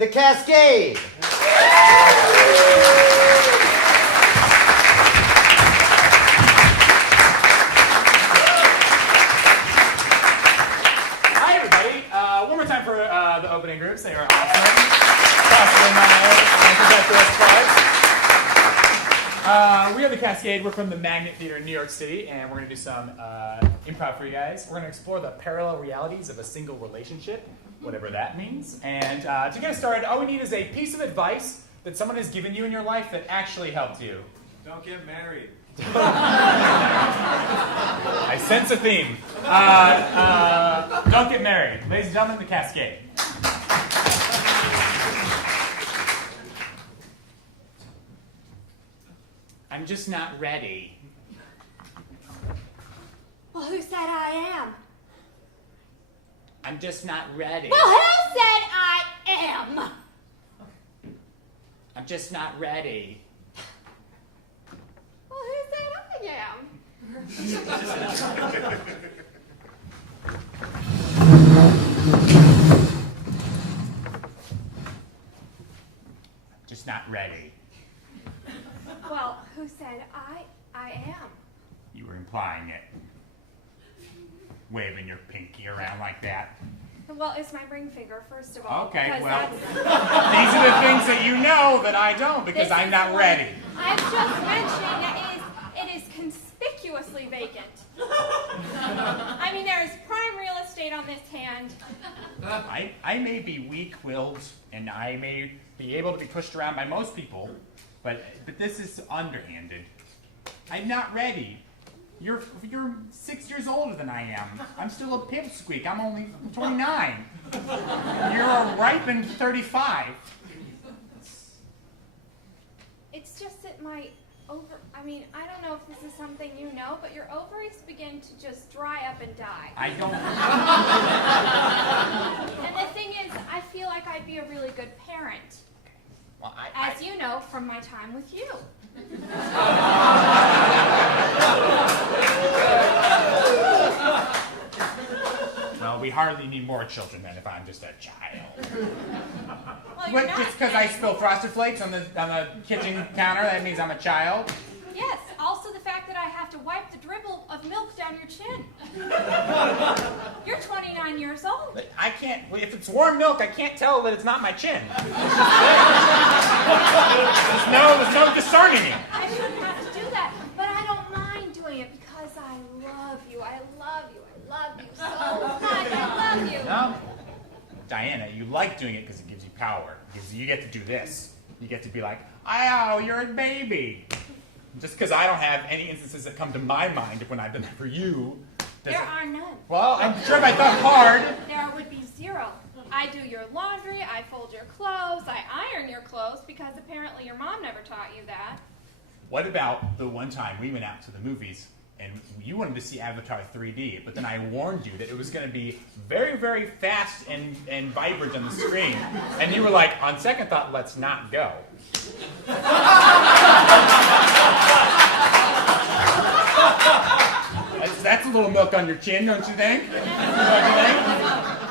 the Cascade. Hi, everybody. One more time for the opening groups. They are awesome. Possibly my we are the Cascade. We're from the Magnet Theater in New York City, and we're going to do some improv for you guys. We're going to explore the parallel realities of a single relationship, whatever that means. And to get us started, all we need is a piece of advice that someone has given you in your life that actually helped you. Don't get married. I sense a theme. Don't get married. Ladies and gentlemen, the Cascade. I'm just not ready. Well, who said I am? I'm just not ready. Well, who said I am? I'm just not ready. Well, who said I am? Just not ready. Well, who said I am? You were implying it. Waving your pinky around like that. Well, it's my ring finger, first of all. Okay, because well, these are the things that you know that I don't because I'm not ready. I'm just mentioning that it is conspicuously vacant. I mean, there is prime real estate on this hand. I may be weak-willed and I may be able to be pushed around by most people, but this is underhanded. I'm not ready. You're 6 years older than I am. I'm still a pipsqueak. I'm only 29. You're a ripened 35. It's just that I don't know if this is something you know, but your ovaries begin to just dry up and die. I don't. And the thing is, I feel like I'd be a really good parent. Well, As you know from my time with you. Well, we hardly need more children than if I'm just a child. Well, you're What, not just because I spill Frosted Flakes on the kitchen counter, that means I'm a child? Yes, also the fact that I have to wipe the dribble of milk down your chin. You're 29 years old. But I can't, if it's warm milk, I can't tell that it's not my chin. There's no discerning it. I shouldn't have to do that, but I don't mind doing it because I love you. I love you. I love you so much. I love you. No, Diana, you like doing it because it gives you power. Because you get to do this. You get to be like, oh, you're a baby. Just because I don't have any instances that come to my mind when I've done that for you. There are none. Well, I'm sure if I thought hard. There would be zero. I do your laundry, I fold your clothes, I iron your clothes because apparently your mom never taught you that. What about the one time we went out to the movies and you wanted to see Avatar 3D, but then I warned you that it was going to be very, very fast and vibrant on the screen. And you were like, on second thought, let's not go. That's a little milk on your chin, don't you think?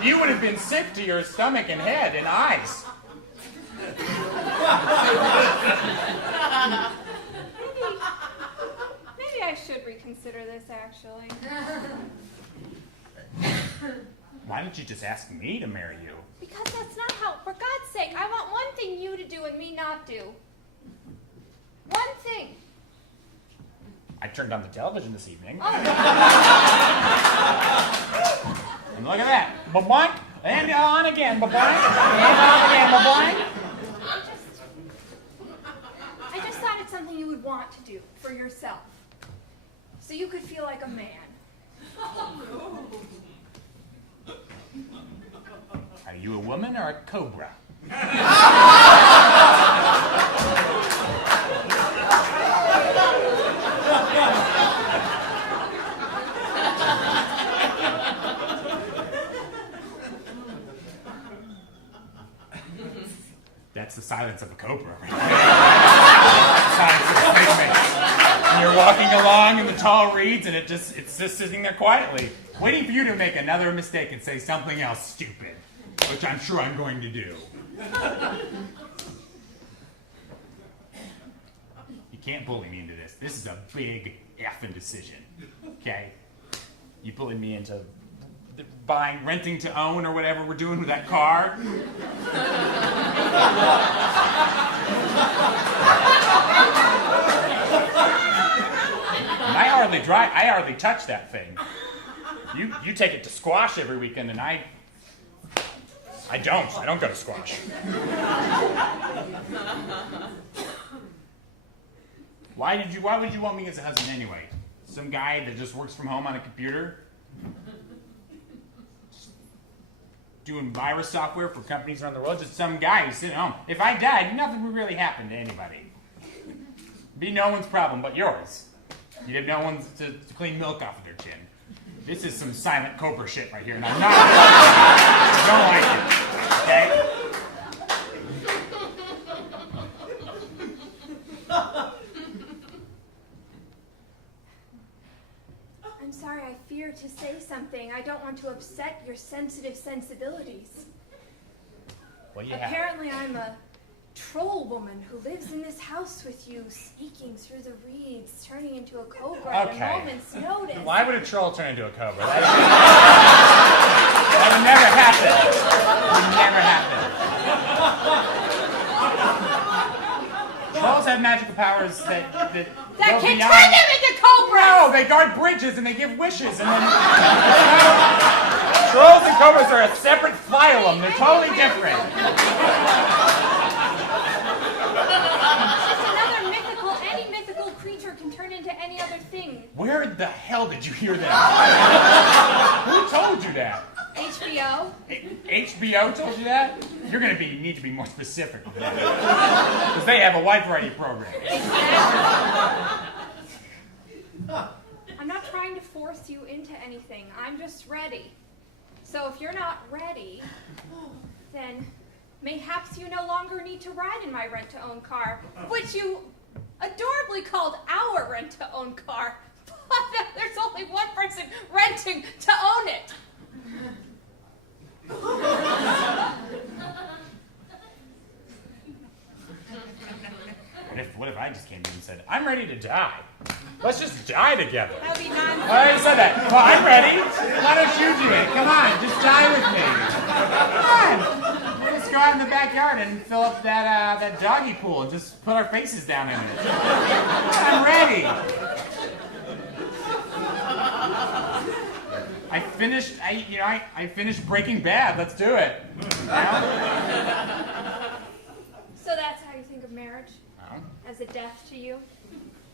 You would have been sick to your stomach and head and eyes. Maybe I should reconsider this, actually. Why didn't you just ask me to marry you? Because that's not how, for God's sake, I want one thing you to do and me not do. One thing. I turned on the television this evening. Oh. And look at that. Ba-boink. And on again. Ba-boink. And on again. Ba-boink. I just thought it's something you would want to do for yourself. So you could feel like a man. Are you a woman or a cobra? That's the silence of a cobra right there. Silence of a pigment. And you're walking along in the tall reeds and it's just sitting there quietly, waiting for you to make another mistake and say something else stupid, which I'm sure I'm going to do. You can't bully me into this. This is a big effing decision, okay? You bully me into buying, renting to own, or whatever we're doing with that car. And I hardly touch that thing. You take it to squash every weekend, and I don't go to squash. Why would you want me as a husband anyway? Some guy that just works from home on a computer? Doing virus software for companies around the world? Just some guy who's sitting home. If I died, nothing would really happen to anybody. It'd be no one's problem but yours. You'd have no one to clean milk off of their chin. This is some silent cobra shit right here, and I'm not. I don't like it. Okay? I'm sorry, I fear to say something. I don't want to upset your sensitive sensibilities. Well, you have. Apparently, I'm a troll woman who lives in this house with you, sneaking through the reeds, turning into a cobra at a moment's notice. Why would a troll turn into a cobra? That would never happen. It would never happen. Trolls have magical powers that can go turn beyond. them into cobras! No, they guard bridges and they give wishes, and then trolls and cobras are a separate phylum. They're totally different. Any mythical creature can turn into any other thing. Where the hell did you hear that? Who told you that? HBO. HBO told you that? You're going to need to be more specific with that. Because they have a wide variety of programs. I'm not trying to force you into anything. I'm just ready. So if you're not ready, then mayhaps you no longer need to ride in my rent-to-own car, which you adorably called our rent-to-own car. But there's only one person renting to own it. What if I just came in and said, I'm ready to die. Let's just die together. That would be nonsense. I already said that. Well, I'm ready. Why don't you do it? Come on, just die with me. Come on. We'll just go out in the backyard and fill up that doggy pool and just put our faces down in it. I'm ready. I finished Breaking Bad. Let's do it. You know? So that's how you think of marriage? As a death to you?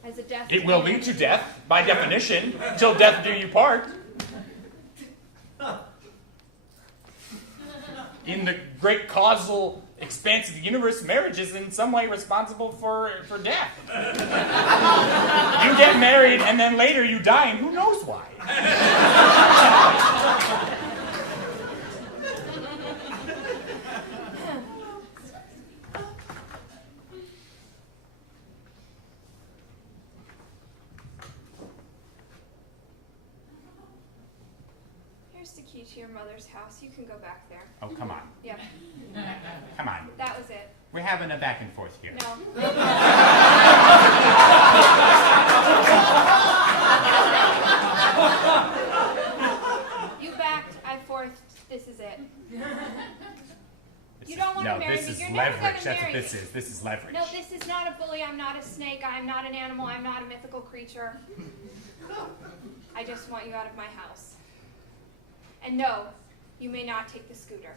As a death It will lead to death, by definition, till death do you part. In the great causal expanse of the universe, marriage is in some way responsible for death. You get married and then later you die, and who knows why? The key to your mother's house. You can go back there. Oh, come on. Yep. Come on. That was it. We're having a back and forth here. No. You backed, I forced. This is it. You don't want to marry me. This is You're never leverage. going to That's marry what this me. is. This is leverage. No, this is not a bully. I'm not a snake. I'm not an animal. I'm not a mythical creature. I just want you out of my house. And no, you may not take the scooter.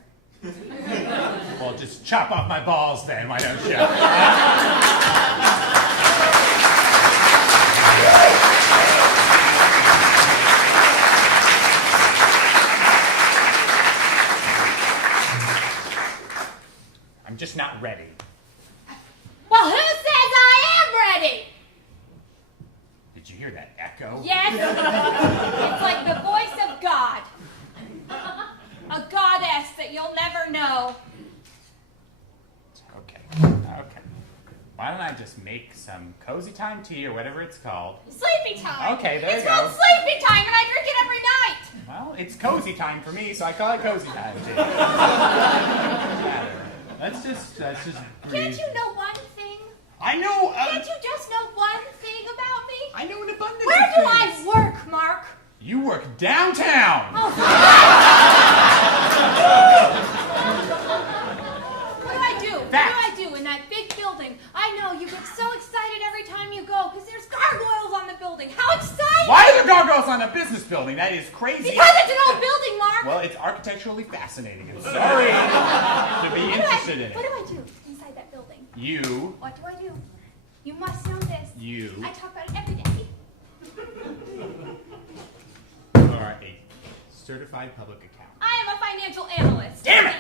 Well, just chop off my balls then, why don't you? I'm just not ready. Well, who says I am ready? Did you hear that echo? Yes. It's like the voice of God. A goddess that you'll never know. Okay. Why don't I just make some cozy time tea or whatever it's called? Sleepy time. Okay, there you It's go. called sleepy time, and I drink it every night. Well, it's cozy time for me, so I call it cozy time tea. Let's just breathe. Can't you know one thing? I know. Can't you just know one thing about me? I know an abundance. Where of do things. I work, Mark? You work downtown. Oh. What do I do? What do I do in that big building? I know you get so excited every time you go because there's gargoyles on the building. How exciting! Why are there gargoyles on a business building? That is crazy. Because it's an old building, Mark. Well, it's architecturally fascinating. I'm sorry to be interested in it. What do I do inside that building? You. What do I do? You must know this. You. I talk about it every day. Are a certified public accountant. I am a financial analyst. Damn it!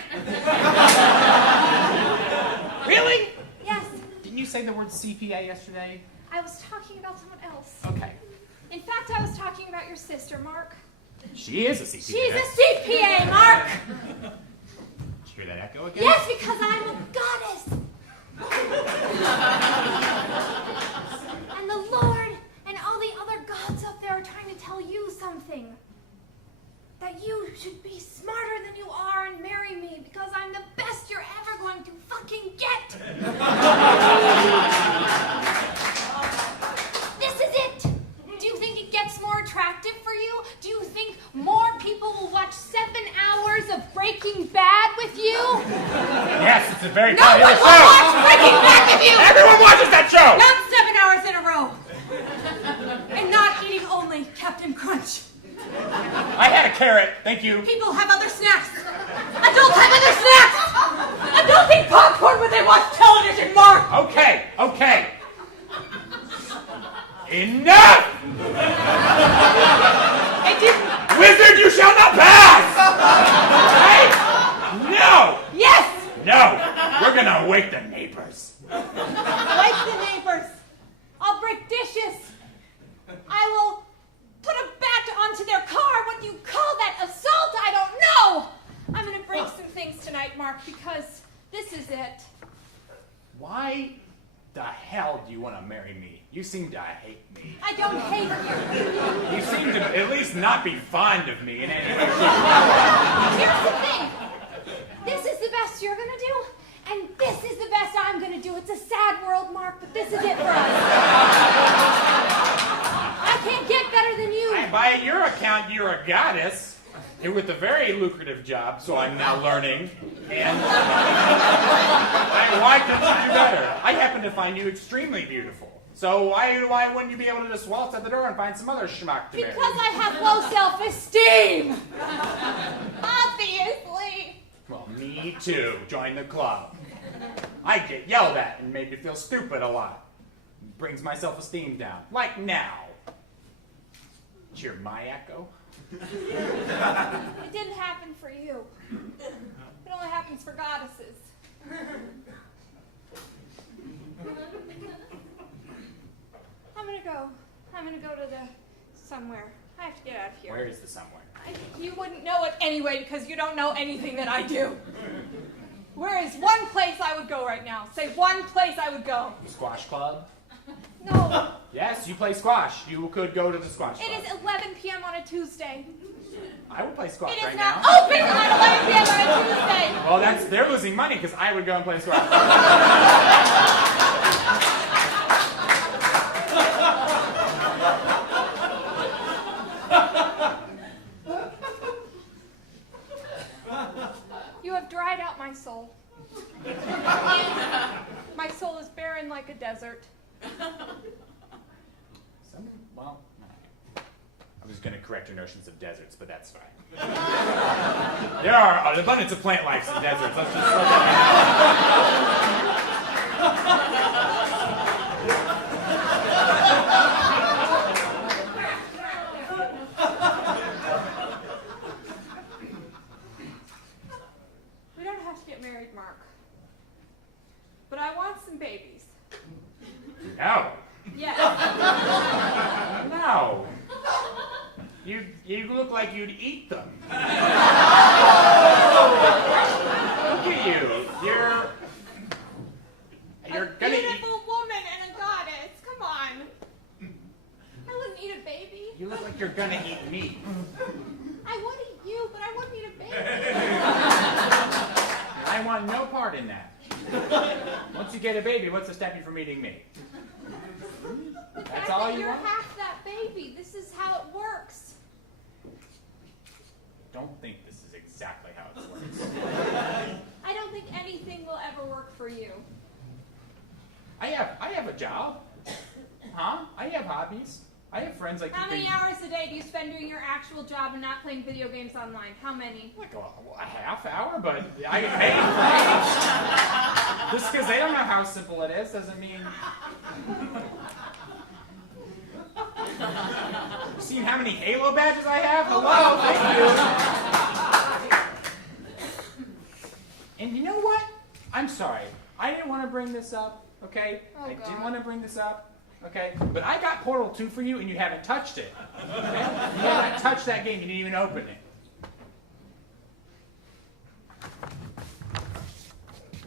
Really? Yes. Didn't you say the word CPA yesterday? I was talking about someone else. Okay. In fact, I was talking about your sister, Mark. She is a CPA. She's a CPA, Mark! Did you hear that echo again? Yes, because I'm a goddess. And the Lord and all the other gods up there are trying to tell you something. That you should be smarter than you are and marry me because I'm the best you're ever going to fucking get. This is it. Do you think it gets more attractive for you? Do you think more people will watch 7 hours of Breaking Bad with you? Yes, it's a very No one popular will show. watch Breaking Bad with you! Everyone watches that show! Not 7 hours in a row. And not eating only Captain Crunch. I had a carrot, thank you. People have other snacks. Adults have other snacks. Adults eat popcorn when they watch television, Mark. Okay, okay. Enough! I didn't. Wizard, you shall not pass! Hey! No! Yes. No! We're gonna wake the neighbors. Like the neighbors. I'll break dishes. I will put a bat onto their car. What do you call that? Assault? I don't know. I'm gonna break some things tonight, Mark, because this is it. Why the hell do you want to marry me? You seem to hate me. I don't hate you. You seem to at least not be fond of me in any way. Here's the thing. This is the best you're gonna do, and this is the best I'm gonna do. It's a sad world, Mark, but this is it for us. I can't get better than you. By your account, you're a goddess with a very lucrative job, so I'm now learning. And why couldn't you do better? I happen to find you extremely beautiful. So why wouldn't you be able to just waltz out the door and find some other schmuck to marry? Because I have low self-esteem. Obviously. Well, me too. Join the club. I get yelled at and made to feel stupid a lot. Brings my self-esteem down. Like now. Cheer my echo. It didn't happen for you. It only happens for goddesses. I'm gonna go to the somewhere. I have to get out of here. Where is the somewhere? You wouldn't know it anyway because you don't know anything that I do. Where is one place I would go right now? Say one place I would go. Squash club? No. Yes, you play squash. You could go to the squash club. It is 11 p.m. on a Tuesday. I would play squash It right is not now. open on 11 p.m. on a Tuesday. Well, they're losing money because I would go and play squash. You have dried out my soul. My soul is barren like a desert. Well, I was going to correct your notions of deserts, but that's fine. There are an abundance of plant life in deserts. Let's just slow We don't have to get married, Mark. But I want some babies. No. Yes. No. You look like you'd eat them. Look at you. You're A gonna eat. beautiful woman and a goddess. Come on. I wouldn't eat a baby. You look like you're gonna eat me. I would eat you, but I wouldn't eat a baby. I want no part in that. Once you get a baby, what's to stop you from eating me? That's all you You're want? half that baby. This is how it works. Don't think this is exactly how it works. I don't think anything will ever work for you. I have a job. Huh? I have hobbies. I have friends like How many hours a day do you spend doing your actual job and not playing video games online? How many? Like a half hour, but I get paid for it. Just because they don't know how simple it is doesn't mean. You seen how many Halo badges I have? Hello, thank you. And you know what? I'm sorry. I didn't want to bring this up, okay? Oh, I God. didn't want to bring this up, okay? But I got Portal 2 for you, and you haven't touched it. Okay? You haven't touched that game. You didn't even open it.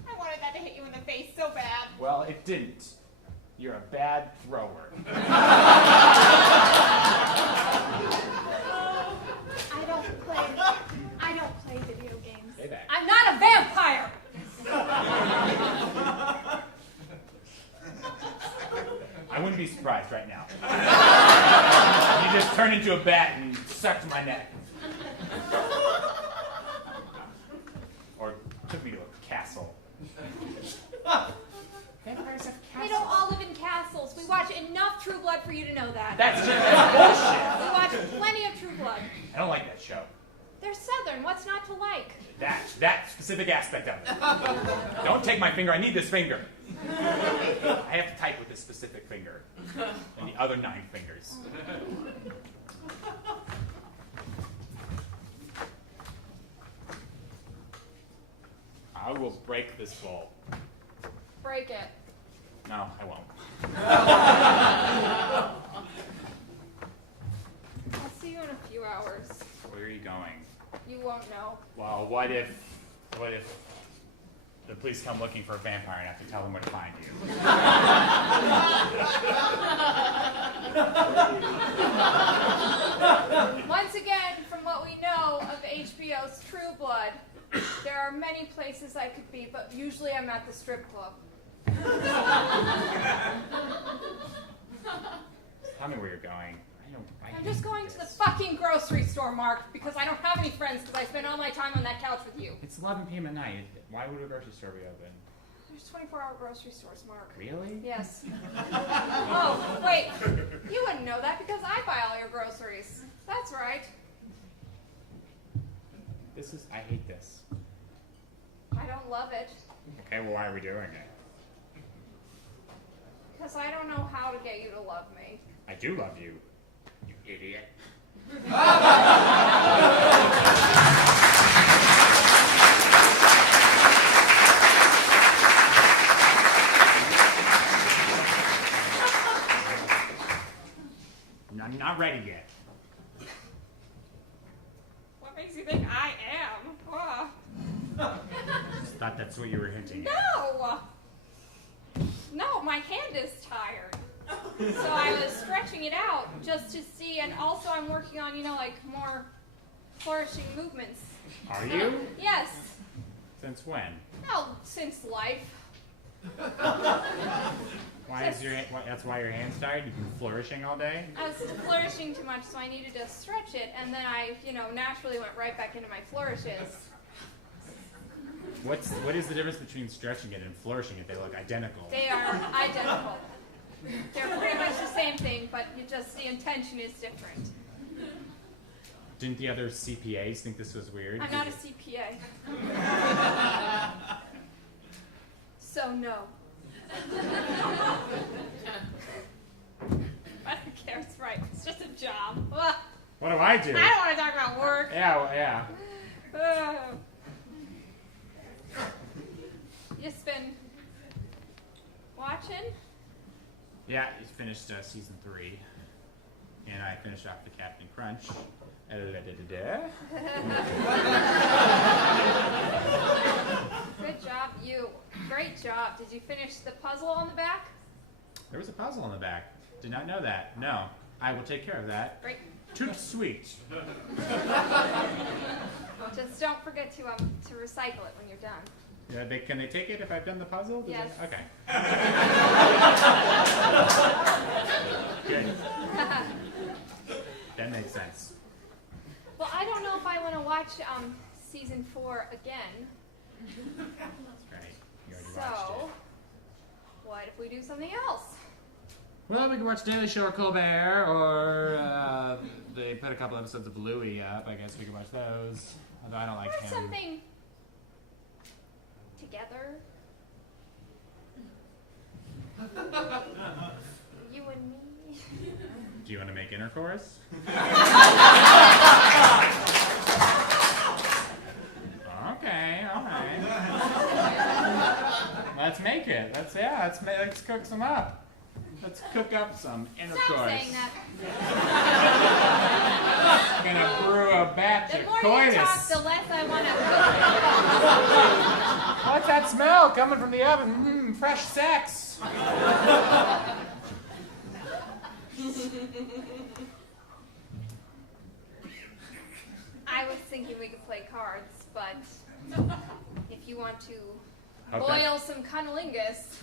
I wanted that to hit you in the face so bad. Well, it didn't. You're a bad thrower. I don't play video games. Say that. I'm not a vampire. I wouldn't be surprised right now. You just turned into a bat and sucked my neck. Or took me to a castle. Vampires have We castles. don't all live in castles. We watch enough True Blood for you to know that. That's bullshit. We watch plenty of True Blood. I don't like that show. They're Southern. What's not to like? That specific aspect of it. Don't take my finger. I need this finger. I have to type with this specific finger and the other 9 fingers. I will break this bowl. Break it. No, I won't. I'll see you in a few hours. Where are you going? You won't know. Well, what if the police come looking for a vampire and I have to tell them where to find you? Once again, from what we know of HBO's True Blood, there are many places I could be, but usually I'm at the strip club. Tell me where you're going. I'm just going to the fucking grocery store, Mark, because I don't have any friends because I spend all my time on that couch with you. It's 11 p.m. at night. Why would a grocery store be open? There's 24-hour grocery stores, Mark. Really? Yes. Oh, wait. You wouldn't know that because I buy all your groceries. That's right. I hate this. I don't love it Okay, well, why are we doing it? because I don't know how to get you to love me. I do love you, you idiot. I'm not ready yet. What makes you think I am? Just thought that's what you were hinting at. No! No, my hand is tired. So I was stretching it out just to see, and also I'm working on, like more flourishing movements. Are you? Yes. Since when? No, since life. That's why your hand's tired? You've been flourishing all day? I was flourishing too much, so I needed to stretch it, and then I, naturally went right back into my flourishes. What is the difference between stretching it and flourishing it? They look identical. They are identical. They're pretty much the same thing, but the intention is different. Didn't the other CPAs think this was weird? I'm not a CPA. So no. I don't care, it's right. It's just a job. Ugh. What do I do? I don't want to talk about work. Yeah, well, yeah. You just been watching? Yeah, he finished season 3, and I finished off the Captain Crunch. Good job, you. Great job. Did you finish the puzzle on the back? There was a puzzle on the back. Did not know that. No, I will take care of that. Great. Too sweet. Just don't forget to recycle it when you're done. Yeah, can they take it if I've done the puzzle? Yes. Okay. Good. That makes sense. Well, I don't know if I want to watch season 4 again. That's right. You already watched So, it. what if we do something else? Well, we can watch Daily Show or Colbert, or they put a couple episodes of Louie up. I guess we can watch those. Although I don't like Or him. something together. You and me. Do you want to make intercourse? Okay, all right. Let's make it. Let's cook some up. Let's cook up some intercourse. Stop saying that. Gonna brew a batch The of more coitus. you talk, the less I want to What's that smell coming from the oven? Fresh sex. I was thinking we could play cards, but if you want to Okay. boil some cunnilingus.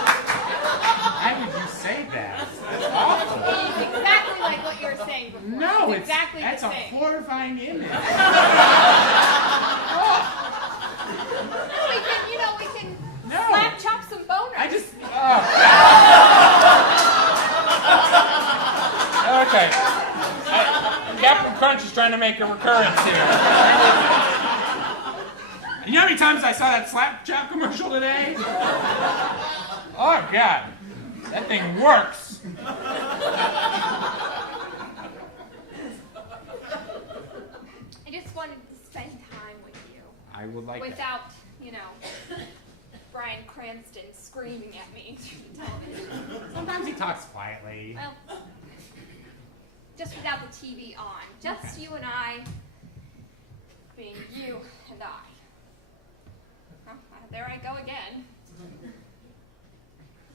Why would you say that? That's awful. It's exactly like what you were saying before. No, it's exactly that's the a same. horrifying image. We can No. slap chop some boners. I just. Okay. Captain Crunch is trying to make a recurrence here. You know how many times I saw that slap chop commercial today? Oh God, that thing works. I just wanted to spend time with you I would like that. without, Bryan Cranston screaming at me through the television. Sometimes he talks quietly. Well, just without the TV on. Just you and I being you and I. Oh, there I go again.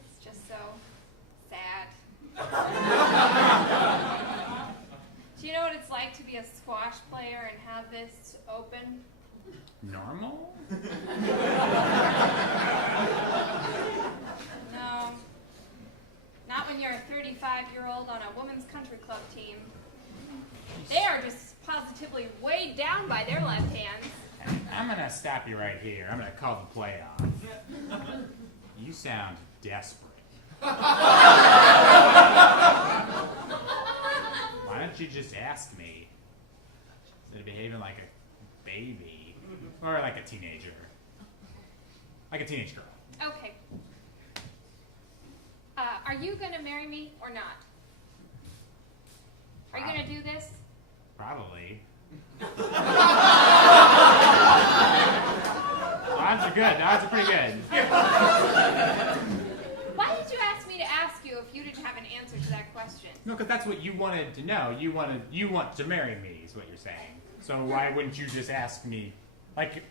It's just so sad. Do you know what it's like to be a squash player and have this open? Normal? No. Not when you're a 35-year-old on a women's country club team. They are just positively weighed down by their left hands. I'm gonna stop you right here. I'm gonna call the play off. You sound desperate. Why don't you just ask me? Instead of behaving like a baby. Or like a teenager. Like a teenage girl. Okay. Are you going to marry me or not? Are you going to do this? Probably. Odds are good. Odds are pretty good. Why did you ask me to ask you if you didn't have an answer to that question? No, because that's what you wanted to know. You want to marry me, is what you're saying. So why wouldn't you just ask me, like,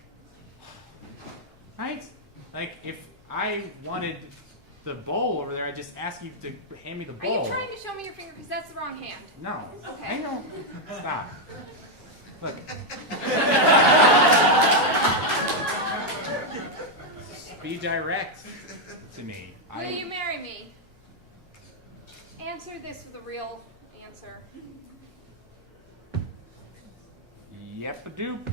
right? Like, if I wanted the bowl over there, I'd just ask you to hand me the Are bowl. you trying to show me your finger? Because that's the wrong hand. No. Okay. I don't. Stop. Look. Be direct to me. Will you marry me? Answer this with a real answer. Yep, a doop.